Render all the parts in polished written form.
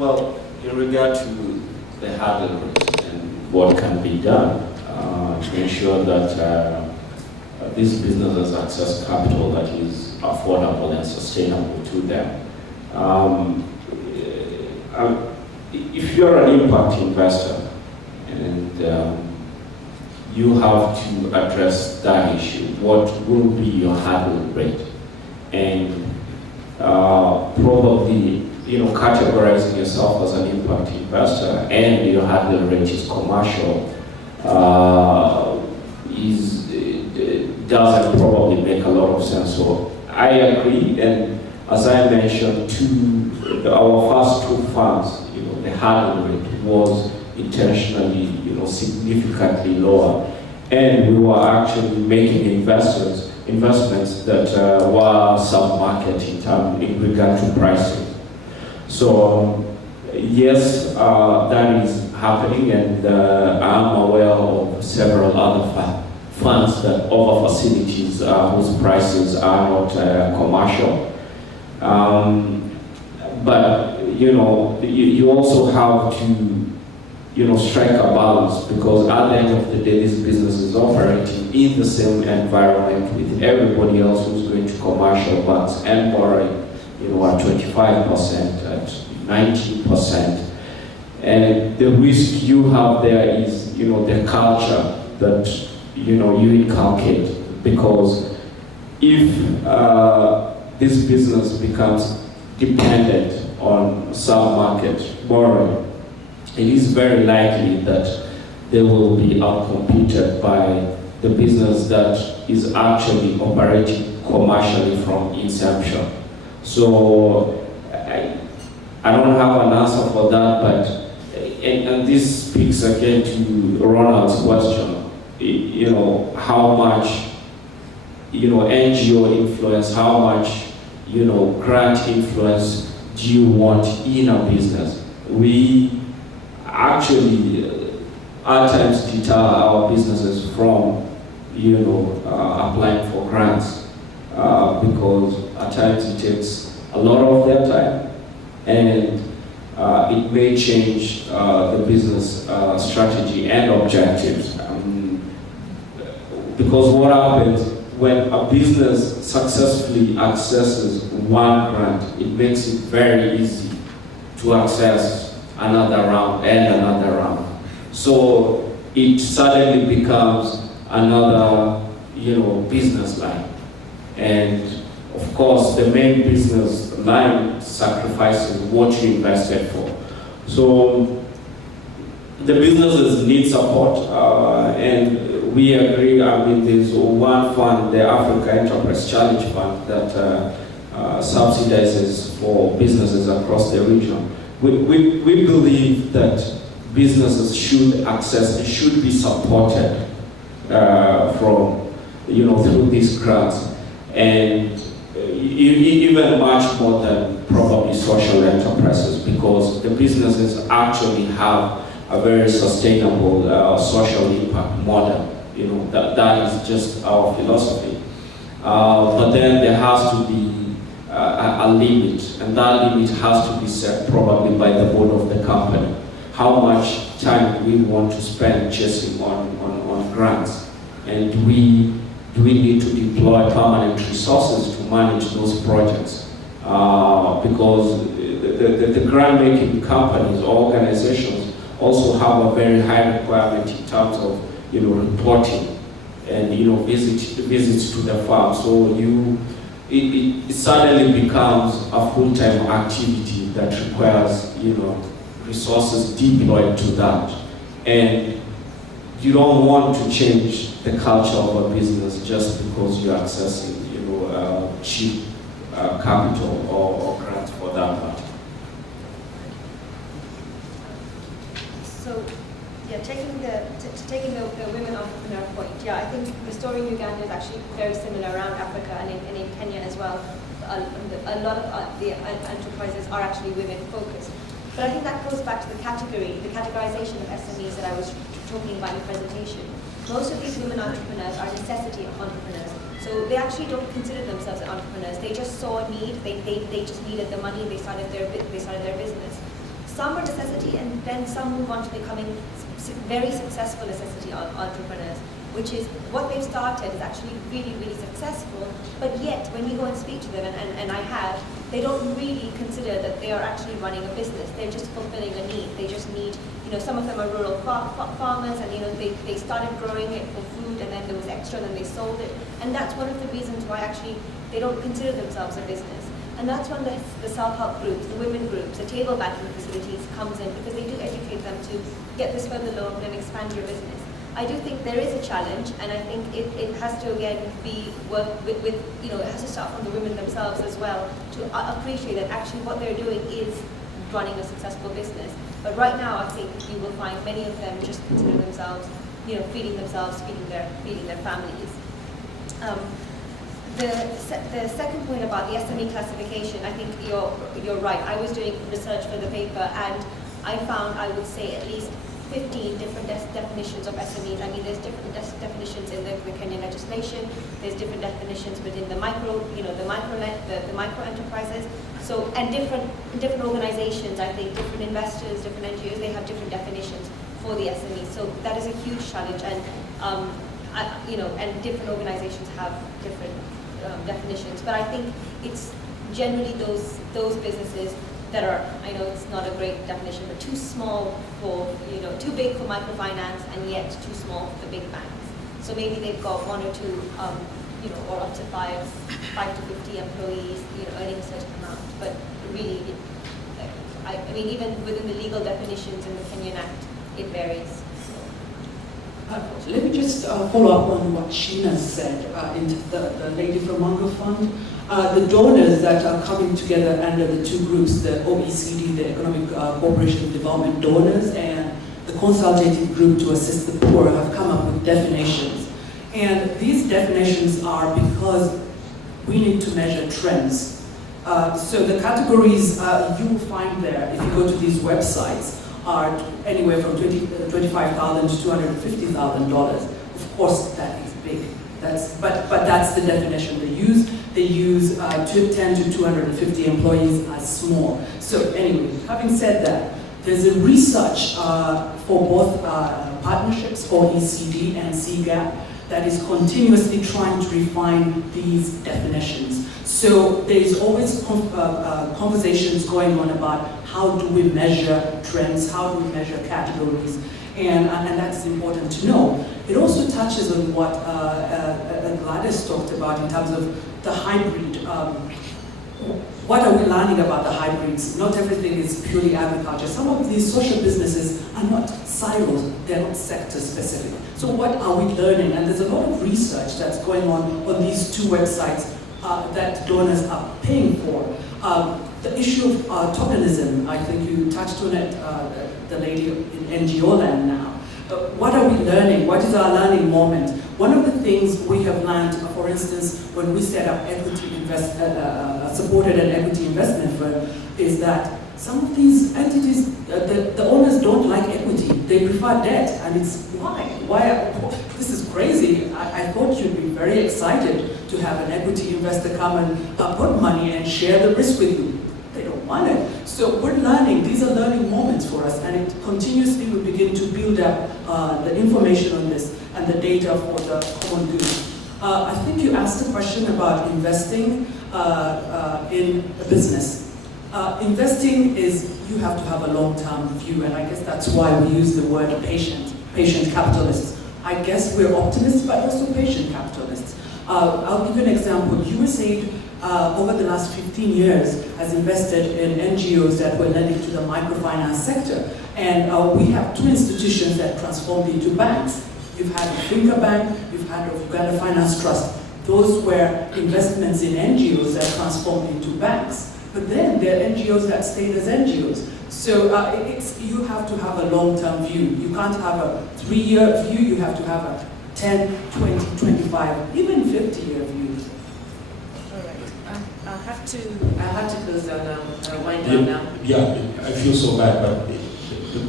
Well, in regard to the hurdles and what can be done to ensure that these businesses access capital that is affordable and sustainable to them. If you're an impact investor and you have to address that issue, what will be your hurdle rate? And probably, categorizing yourself as an impact investor and your hurdle rate is commercial doesn't probably make a lot of sense. So I agree, and as I mentioned, our first two funds, the hurdle rate was intentionally, significantly lower, and we were actually making investments that were sub-market in regard to pricing. So yes, that is happening, and I'm aware of several other funds that offer facilities whose prices are not commercial. But you also have to strike a balance, because at the end of the day, this business is operating in the same environment with everybody else who's going to commercial banks and borrowing, at 25%, at 19%. And the risk you have there is, the culture that, you inculcate, because if this business becomes dependent on sub-market borrowing, it is very likely that they will be outcompeted by the business that is actually operating commercially from inception. So I don't have an answer for that, but and this speaks again to Ronald's question. How much NGO influence, how much grant influence do you want in a business? We actually at times deter our businesses from applying for grants because at times it takes a lot of their time, and it may change the business strategy and objectives. Because what happens when a business successfully accesses one grant, it makes it very easy to access another round and another round. So it suddenly becomes another, business line. And of course, the main business line sacrifices what you invested for. So the businesses need support, and we agree. There's one fund, the Africa Enterprise Challenge Fund, that subsidizes for businesses across the region. We believe that businesses should access and should be supported from, through these grants, and even much more than probably social enterprises, because the businesses actually have a very sustainable social impact model. That is just our philosophy. But then there has to be a limit, and that limit has to be set probably by the board of the company. How much time do we want to spend chasing on grants? And do we need to deploy permanent resources to manage those projects? Because the grant-making companies or organizations also have a very high requirement in terms of reporting and visits to the farm. So it suddenly becomes a full-time activity that requires resources deployed to that. And you don't want to change the culture of a business just because you're accessing cheap capital or grants for that matter. So, taking the women entrepreneur point, I think the story in Uganda is actually very similar around Africa and in Kenya as well. A lot of the enterprises are actually women focused. But I think that goes back to the categorization of SMEs that I was talking about in the presentation. Most of these women entrepreneurs are necessity entrepreneurs. So they actually don't consider themselves entrepreneurs. They just saw a need. They just needed the money. They started their business. some are necessity, and then some move on to becoming very successful necessity entrepreneurs, which is what they've started is actually really, really successful, but yet when you go and speak to them, and I have, they don't really consider that they are actually running a business. They're just fulfilling a need. They just need, some of them are rural farmers, and they started growing it for food, and then there was extra, and then they sold it. And that's one of the reasons why actually they don't consider themselves a business. And that's when the self-help groups, the women groups, the table banking facilities comes in, because they do educate them to get this further loan and expand your business. I do think there is a challenge, and I think it has to again be worked with it has to start from the women themselves as well, to appreciate that actually what they're doing is running a successful business. But right now, I think you will find many of them just consider themselves, feeding themselves, feeding their families. The second point about the SME classification, I think you're right. I was doing research for the paper, and I found, I would say, at least 15 different definitions of SMEs. I mean, there's different definitions in the Kenyan legislation. There's different definitions within the micro enterprises. So, and different organizations, I think, different investors, different NGOs, they have different definitions for the SME. So that is a huge challenge, and and different organizations have different definitions. But I think it's generally those businesses that are, I know it's not a great definition, but too small for, too big for microfinance, and yet too small for the big banks. So maybe they've got one or two, or up to 5 to 50 employees, earning a certain amount. But really, I mean, even within the legal definitions in the Kenyan Act, it varies. Let me just follow up on what Sheena said, the Lady from Mango Fund. The donors that are coming together under the two groups, the OECD, the Economic Cooperation Development donors, and the consultative group to assist the poor, have come up with definitions. And these definitions are because we need to measure trends. So the categories you will find there, if you go to these websites, are anywhere from $25,000 to $250,000. Of course, that is big. But that's the definition they use. They use 10 to 250 employees as small. So anyway, having said that, there's a research for both partnerships, OECD and CGAP, that is continuously trying to refine these definitions. So there's always conversations going on about how do we measure trends, how do we measure categories, and that's important to know. It also touches on what Gladys talked about in terms of the hybrid. What are we learning about the hybrids? Not everything is purely agriculture. Some of these social businesses are not silos, they're not sector specific. So what are we learning? And there's a lot of research that's going on these two websites that donors are paying for. The issue of tokenism, I think you touched on it, the lady in NGO land now. What are we learning? What is our learning moment? One of the things we have learned, for instance, when we set up supported an equity investment firm, is that some of these entities, the owners don't like equity. They prefer debt, and it's why? This is crazy. I thought you'd be very excited to have an equity investor come and put money and share the risk with you. They don't want it. So we're learning. These are learning moments for us, and it continuously we begin to build up the information on this and the data for the common good. I think you asked a question about investing in a business. Investing is, you have to have a long-term view, and I guess that's why we use the word patient capitalists. I guess we're optimists, but also patient capitalists. I'll give you an example. USAID, over the last 15 years, has invested in NGOs that were lending to the microfinance sector. And we have two institutions that transformed into banks. You've had the Finca Bank, you've had the Uganda Finance Trust. Those were investments in NGOs that transformed into banks. But then there are NGOs that stayed as NGOs. So you have to have a long-term view. You can't have a 3-year view, you have to have a 10, 20, 25, even 50-year view. All right. I have to close down now, wind down now. Yeah, I feel so bad, but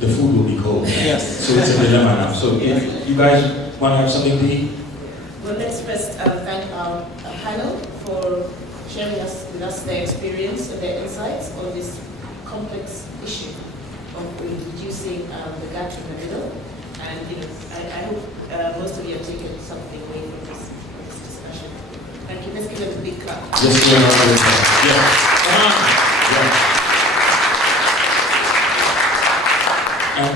the food will be cold. Yes. So it's a dilemma now. So if you guys want to have something to eat? Well, let's first thank our panel for sharing with us their experience and their insights on this complex issue. of reducing the gap in the middle. And I hope most of you have taken something away from this discussion. Thank you. Let's give them a big clap. Yes, we are. Yeah. Come on. Yeah. And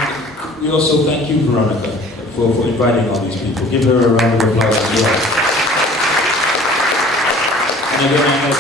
we also thank you, Veronica, for inviting all these people. Give her a round of applause as well. And again, I have